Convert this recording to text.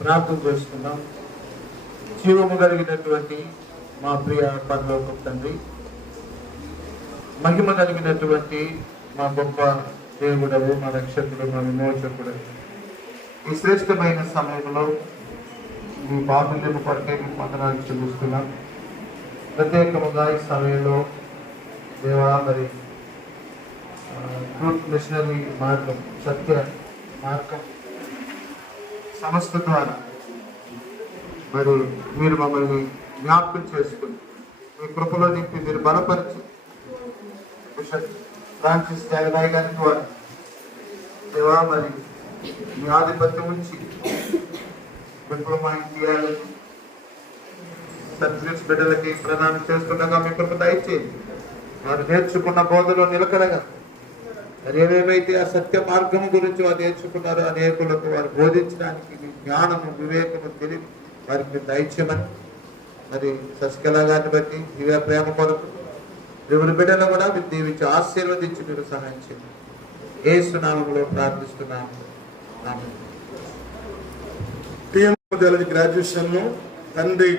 ప్రార్థన చేసుకుందాం జీవము కలిగినటువంటి మా ప్రియ పరలోక తండ్రి మహిమ కలిగినటువంటి మా గొప్ప దేవుడవు మా రక్షకుడు మా విమోచకుడు. ఈ శ్రేష్టమైన సమయంలో మీ బాధుల్యము పట్టే మీకు వందనాలు చెల్లిస్తున్నాం. ప్రత్యేకముగా ఈ సమయంలో దేవా మరి ట్రూత్ మిషనరీ మార్గం సత్య మార్గం సంస్థ ద్వారా మరి మీరు మమ్మల్ని జ్ఞాపకం చేసుకుని మీ కృపలో నింపి మీరు బలపరిచి. బిషప్ ఫ్రాన్సిస్ జగనాయ్ గారి ద్వారా. దేవా మరి మీ ఆధిపత్యం ఉంచి డిప్లొమా ఇన్ థియాలజీ సర్టిఫికెట్స్ బిడ్డలకి ప్రదానం చేస్తుండగా మీ కృప దయచేయండి. వారు నేర్చుకున్న బోధలో నిలకడగా అదేమేమైతే ఆ సత్య మార్గం గురించి వారు నేర్చుకున్నారో అనేకులకు వారు బోధించడానికి జ్ఞానము వివేకము తెలివి వారికి దైత్యమని మరి సస్కలాగాన్ని బట్టి దివ్య ప్రేమ కొరకు దేవుడి బిడ్డలు కూడా మీరు దీవించి ఆశీర్వదించి మీరు సహాయం చేయండి. ఏ సునామంలో ప్రార్థిస్తున్నాము. గ్రాడ్యుయేషన్ను తండ్రి